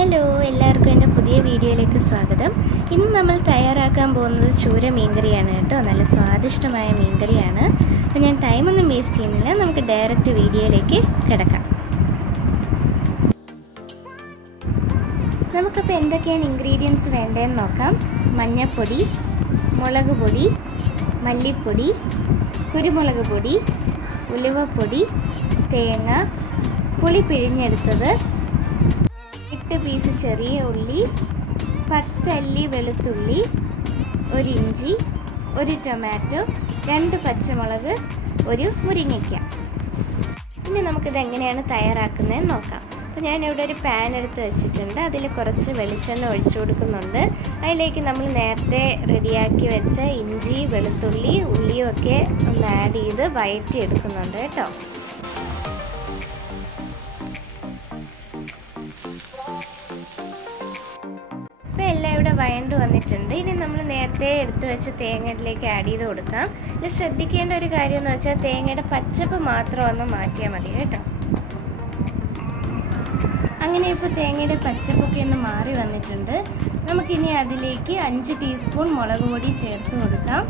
Hello, എല്ലാവർക്കും എൻ്റെ പുതിയ വീഡിയോയിലേക്ക് സ്വാഗതം. ഇന്ന് നമ്മൾ തയ്യാറാക്കാൻ പോകുന്നത് ചൂര മീൻകറിയാണ് കേട്ടോ. നല്ല സ്വാദിഷ്ടമായ മീൻകറിയാണ്. അപ്പോൾ ഞാൻ ടൈമൊന്നും വേസ്റ്റ് ചെയ്യുന്നില്ല, നമുക്ക് ഡയറക്റ്റ് വീഡിയോയിലേക്ക് കിടക്കാം. നമുക്കപ്പോൾ എന്തൊക്കെയാണ് ഇൻഗ്രീഡിയൻസ് വേണ്ടതെന്ന് നോക്കാം. മഞ്ഞൾപ്പൊടി, മുളക് പൊടി, മല്ലിപ്പൊടി, കുരുമുളക് പൊടി, ഉലുവപ്പൊടി, തേങ്ങ, പുളി പിഴിഞ്ഞെടുത്തത്, 8 പീസ് ചെറിയ ഉള്ളി, 10 അല്ലി വെളുത്തുള്ളി, 1 ഇഞ്ചി, 1 ടൊമാറ്റോ, 2 പച്ചമുളക്, 1 മുരിങ്ങയ്ക്ക. ഇനി നമുക്കിത് എങ്ങനെയാണ് തയ്യാറാക്കുന്നതെന്ന് നോക്കാം. അപ്പോൾ ഞാനിവിടെ ഒരു പാൻ എടുത്ത് വെച്ചിട്ടുണ്ട്. അതിൽ കുറച്ച് വെളിച്ചെണ്ണ ഒഴിച്ചു കൊടുക്കുന്നുണ്ട്. അതിലേക്ക് നമ്മൾ നേരത്തെ റെഡിയാക്കി വെച്ച ഇഞ്ചി, വെളുത്തുള്ളി, ഉള്ളിയും ഒക്കെ ഒന്ന് ആഡ് ചെയ്ത് വഴറ്റി എടുക്കുന്നുണ്ട് കേട്ടോ. എല്ലാം ഇവിടെ വഴണ്ട് വന്നിട്ടുണ്ട്. ഇനി നമ്മൾ നേരത്തെ എടുത്തു വെച്ച തേങ്ങയിലേക്ക് ആഡ് ചെയ്ത് കൊടുക്കാം. ഇത് ശ്രദ്ധിക്കേണ്ട ഒരു കാര്യം എന്ന് വെച്ചാൽ തേങ്ങയുടെ പച്ചപ്പ് മാത്രം ഒന്ന് മാറ്റിയാൽ മതി കേട്ടോ. അങ്ങനെ ഇപ്പോൾ തേങ്ങയുടെ പച്ചപ്പൊക്കെ ഒന്ന് മാറി വന്നിട്ടുണ്ട്. നമുക്കിനി അതിലേക്ക് 5 ടീസ്പൂൺ മുളക് പൊടി ചേർത്ത് കൊടുക്കാം.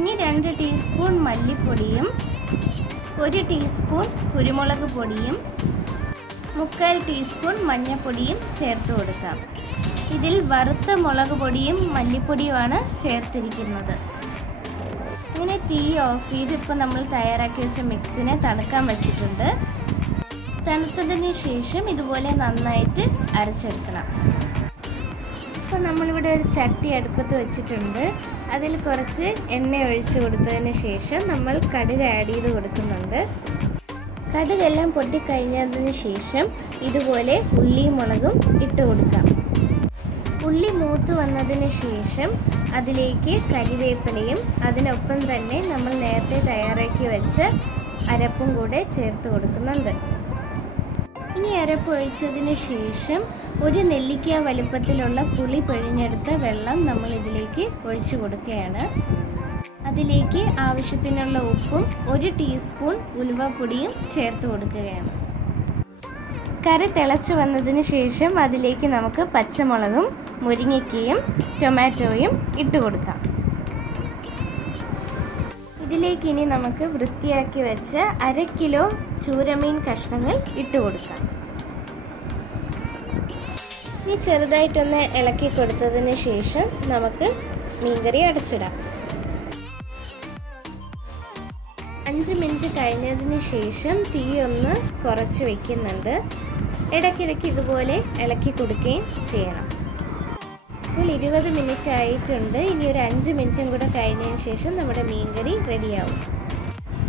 ഇനി 2 ടീസ്പൂൺ മല്ലിപ്പൊടിയും 1 ടീസ്പൂൺ കുരുമുളക് പൊടിയും 3/4 ടീസ്പൂൺ മഞ്ഞൾപ്പൊടിയും ചേർത്ത് കൊടുക്കാം. ഇതിൽ വറുത്ത മുളക് പൊടിയും മല്ലിപ്പൊടിയുമാണ് ചേർത്തിരിക്കുന്നത്. ഇങ്ങനെ തീ ഓഫ് ചെയ്ത് ഇപ്പോൾ നമ്മൾ തയ്യാറാക്കി വെച്ച മിക്സിനെ തണുക്കാൻ വെച്ചിട്ടുണ്ട്. തണുത്തതിന് ശേഷം ഇതുപോലെ നന്നായിട്ട് അരച്ചെടുക്കണം. അപ്പോൾ നമ്മളിവിടെ ഒരു ചട്ടി അടുപ്പത്ത് വെച്ചിട്ടുണ്ട്. അതിൽ കുറച്ച് എണ്ണ ഒഴിച്ചു കൊടുത്തതിന് ശേഷം നമ്മൾ കടുക് ആഡ് ചെയ്ത് കൊടുക്കുന്നുണ്ട്. കടുകെല്ലാം പൊട്ടിക്കഴിഞ്ഞതിന് ശേഷം ഇതുപോലെ ഉള്ളിയും മുളകും ഇട്ട് കൊടുക്കാം. ഉള്ളി മൂത്ത് വന്നതിന് ശേഷം അതിലേക്ക് കരിവേപ്പിലയും അതിനൊപ്പം തന്നെ നമ്മൾ നേരത്തെ തയ്യാറാക്കി വെച്ച അരപ്പും കൂടെ ചേർത്ത് കൊടുക്കുന്നുണ്ട്. ഇനി അരപ്പ് ഒഴിച്ചതിന് ശേഷം 1 നെല്ലിക്ക വലുപ്പത്തിലുള്ള പുളി പിഴിഞ്ഞെടുത്ത വെള്ളം നമ്മൾ ഇതിലേക്ക് ഒഴിച്ചു കൊടുക്കുകയാണ്. അതിലേക്ക് ആവശ്യത്തിനുള്ള ഉപ്പും 1 ടീസ്പൂൺ ഉലുവപ്പൊടിയും ചേർത്ത് കൊടുക്കുകയാണ്. കറി തിളച്ച് വന്നതിന് ശേഷം അതിലേക്ക് നമുക്ക് പച്ചമുളകും മുരിങ്ങയ്ക്കയും ടൊമാറ്റോയും ഇട്ട് കൊടുക്കാം. ഇതിലേക്ക് ഇനി നമുക്ക് വൃത്തിയാക്കി വെച്ച 1/2 കിലോ ചൂരമീൻ കഷ്ണങ്ങൾ ഇട്ട് കൊടുക്കാം. ഇനി ചെറുതായിട്ടൊന്ന് ഇളക്കി കൊടുത്തതിന് ശേഷം നമുക്ക് മീൻകറി അടച്ചിടാം. 5 മിനിറ്റ് കഴിഞ്ഞതിന് ശേഷം തീ ഒന്ന് കുറച്ച് വയ്ക്കുന്നുണ്ട്. ഇടയ്ക്കിടയ്ക്ക് ഇതുപോലെ ഇളക്കി കൊടുക്കുകയും ചെയ്യണം. ഇപ്പോൾ 20 മിനിറ്റ് ആയിട്ടുണ്ട്. ഇനി ഒരു 5 മിനിറ്റും കൂടെ കഴിഞ്ഞതിന് ശേഷം നമ്മുടെ മീൻകറി റെഡിയാവും.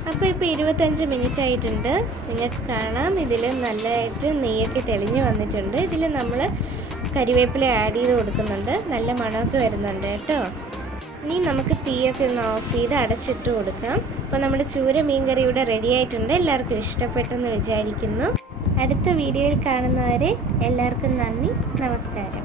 അപ്പോൾ ഇപ്പോൾ 25 മിനിറ്റ് ആയിട്ടുണ്ട്. നിങ്ങൾക്ക് കാണാം ഇതിൽ നല്ലതായിട്ട് നെയ്യൊക്കെ തെളിഞ്ഞ് വന്നിട്ടുണ്ട്. ഇതിൽ നമ്മൾ കരിവേപ്പില ആഡ് ചെയ്ത് കൊടുക്കുന്നുണ്ട്. നല്ല മണമൊക്കെ വരുന്നുണ്ട് കേട്ടോ. ഇനി നമുക്ക് തീയൊക്കെ ഒന്ന് ഓഫ് ചെയ്ത് അടച്ചിട്ട് കൊടുക്കാം. അപ്പോൾ നമ്മുടെ ചൂര മീൻകറി ഇവിടെ റെഡി ആയിട്ടുണ്ട്. എല്ലാവർക്കും ഇഷ്ടപ്പെട്ടെന്ന് വിചാരിക്കുന്നു. അടുത്ത വീഡിയോയിൽ കാണുന്നവരെ എല്ലാവർക്കും നന്ദി, നമസ്കാരം.